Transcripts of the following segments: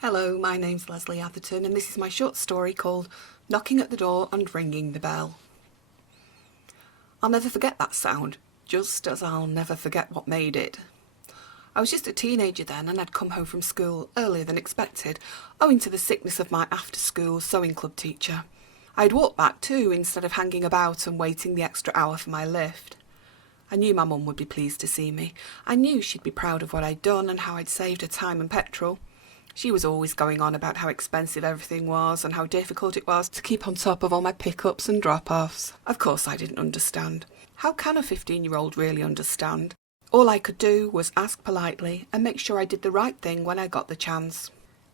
Hello, my name's Lesley Atherton and this is my short story called Knocking at the Door and Ringing the Bell. I'll never forget that sound, just as I'll never forget what made it. I was just a teenager then and I'd come home from school earlier than expected, owing to the sickness of my after-school sewing club teacher. I'd walked back too, instead of hanging about and waiting the extra hour for my lift. I knew my mum would be pleased to see me. I knew she'd be proud of what I'd done and how I'd saved her time and petrol. She was always going on about how expensive everything was and how difficult it was to keep on top of all my pickups and drop-offs. Of course I didn't understand. How can a 15-year-old really understand? All I could do was ask politely and make sure I did the right thing when I got the chance.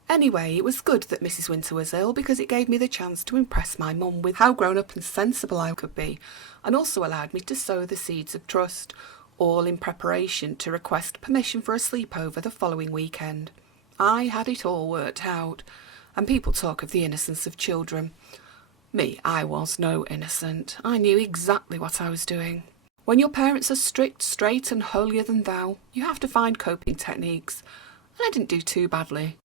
Anyway, it was good that Mrs. Winter was ill because it gave me the chance to impress my mum with how grown-up and sensible I could be, and also allowed me to sow the seeds of trust, all in preparation to request permission for a sleepover the following weekend. I had it all worked out, and people talk of the innocence of children. Me, I was no innocent. I knew exactly what I was doing. When your parents are strict, straight and holier than thou, you have to find coping techniques, and I didn't do too badly.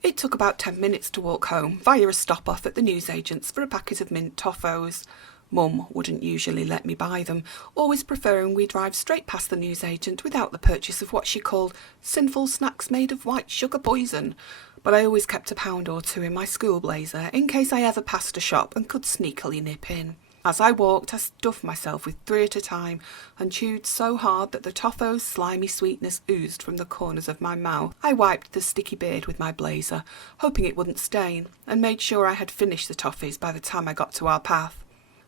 It took about 10 minutes to walk home via a stop-off at the newsagent's for a packet of mint toffos. Mum wouldn't usually let me buy them, always preferring we drive straight past the newsagent without the purchase of what she called sinful snacks made of white sugar poison, but I always kept a pound or two in my school blazer in case I ever passed a shop and could sneakily nip in. As I walked, I stuffed myself with 3 at a time and chewed so hard that the toffo's slimy sweetness oozed from the corners of my mouth. I wiped the sticky beard with my blazer, hoping it wouldn't stain, and made sure I had finished the toffees by the time I got to our path.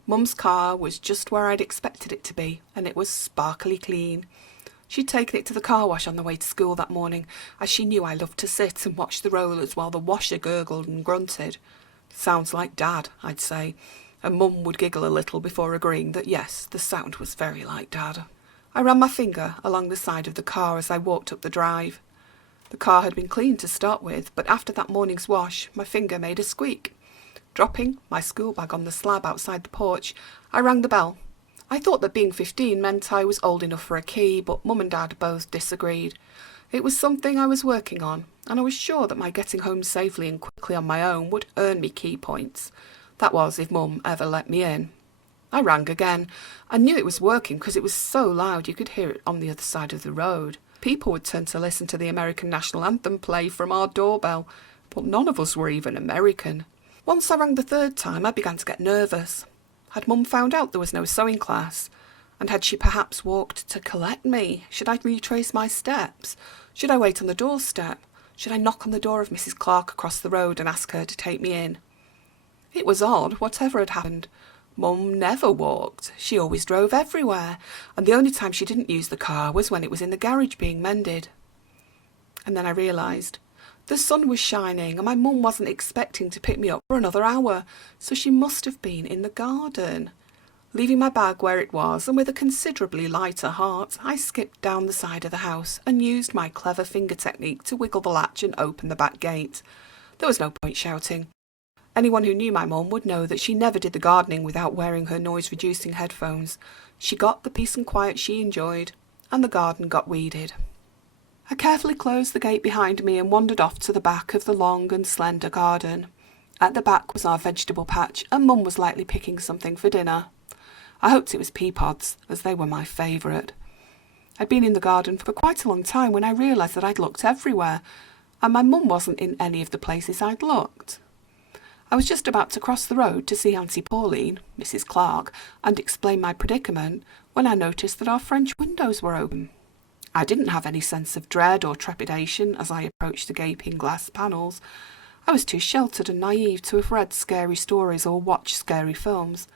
Mum's car was just where I'd expected it to be, and it was sparkly clean. She'd taken it to the car wash on the way to school that morning, as she knew I loved to sit and watch the rollers while the washer gurgled and grunted. Sounds like Dad, I'd say, and Mum would giggle a little before agreeing that yes, the sound was very like Dad. I ran my finger along the side of the car as I walked up the drive. The car had been cleaned to start with, but after that morning's wash, my finger made a squeak. Dropping my school bag on the slab outside the porch, I rang the bell. I thought that being 15 meant I was old enough for a key, but Mum and Dad both disagreed. It was something I was working on, and I was sure that my getting home safely and quickly on my own would earn me key points. That was if Mum ever let me in. I rang again. I knew it was working because it was so loud you could hear it on the other side of the road. People would turn to listen to the American National Anthem play from our doorbell, but none of us were even American. Once I rang the 3rd time, I began to get nervous. Had Mum found out there was no sewing class? And had she perhaps walked to collect me? Should I retrace my steps? Should I wait on the doorstep? Should I knock on the door of Mrs. Clark across the road and ask her to take me in? It was odd, whatever had happened. Mum never walked. She always drove everywhere, and the only time she didn't use the car was when it was in the garage being mended. And then I realised. The sun was shining and my mum wasn't expecting to pick me up for another hour, so she must have been in the garden. Leaving my bag where it was and with a considerably lighter heart, I skipped down the side of the house and used my clever finger technique to wiggle the latch and open the back gate. There was no point shouting. Anyone who knew my mum would know that she never did the gardening without wearing her noise-reducing headphones. She got the peace and quiet she enjoyed, and the garden got weeded. I carefully closed the gate behind me and wandered off to the back of the long and slender garden. At the back was our vegetable patch, and Mum was likely picking something for dinner. I hoped it was pea pods, as they were my favourite. I'd been in the garden for quite a long time when I realised that I'd looked everywhere, and my mum wasn't in any of the places I'd looked. I was just about to cross the road to see Auntie Pauline, Mrs. Clark, and explain my predicament, when I noticed that our French windows were open. I didn't have any sense of dread or trepidation as I approached the gaping glass panels. I was too sheltered and naive to have read scary stories or watched scary films.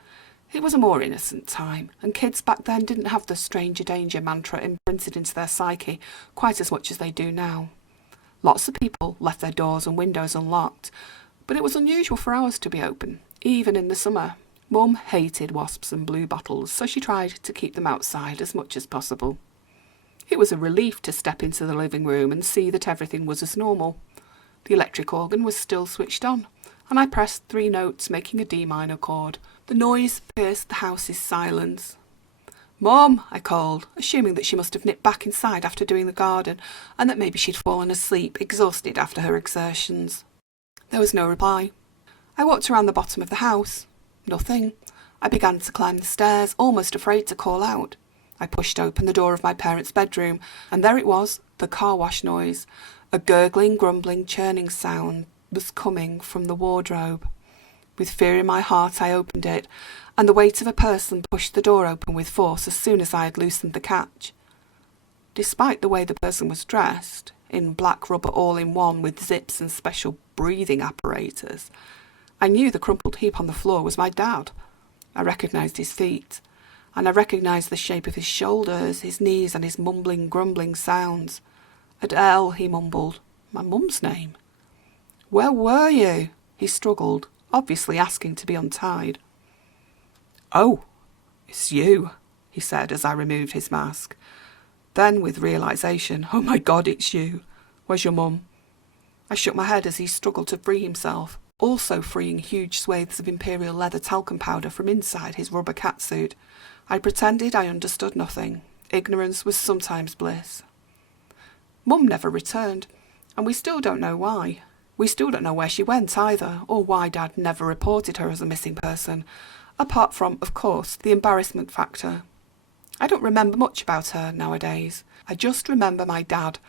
It was a more innocent time, and kids back then didn't have the stranger danger mantra imprinted into their psyche quite as much as they do now. Lots of people left their doors and windows unlocked, but it was unusual for ours to be open, even in the summer. Mum hated wasps and bluebottles, so she tried to keep them outside as much as possible. It was a relief to step into the living room and see that everything was as normal. The electric organ was still switched on, and I pressed 3 notes making a D minor chord. The noise pierced the house's silence. "Mum," I called, assuming that she must have nipped back inside after doing the garden, and that maybe she'd fallen asleep, exhausted after her exertions. There was no reply. I walked around the bottom of the house. Nothing. I began to climb the stairs, almost afraid to call out. I pushed open the door of my parents' bedroom, and there it was, the car wash noise. A gurgling, grumbling, churning sound was coming from the wardrobe. With fear in my heart, I opened it, and the weight of a person pushed the door open with force as soon as I had loosened the catch. Despite the way the person was dressed, in black rubber all-in-one with zips and special breathing apparatus, I knew the crumpled heap on the floor was my dad. I recognised his feet, and I recognised the shape of his shoulders, his knees, and his mumbling, grumbling sounds. "Adele," he mumbled. My mum's name. "Where were you?" he struggled, obviously asking to be untied. "Oh, it's you," he said as I removed his mask. Then, with realisation, "Oh my God, it's you. Where's your mum?" I shook my head as he struggled to free himself, also freeing huge swathes of imperial leather talcum powder from inside his rubber catsuit. I pretended I understood nothing. Ignorance was sometimes bliss. Mum never returned, and we still don't know why. We still don't know where she went either, or why Dad never reported her as a missing person, apart from, of course, the embarrassment factor. I don't remember much about her nowadays. I just remember my dad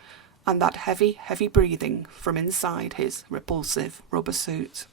and that heavy, heavy breathing from inside his repulsive rubber suit.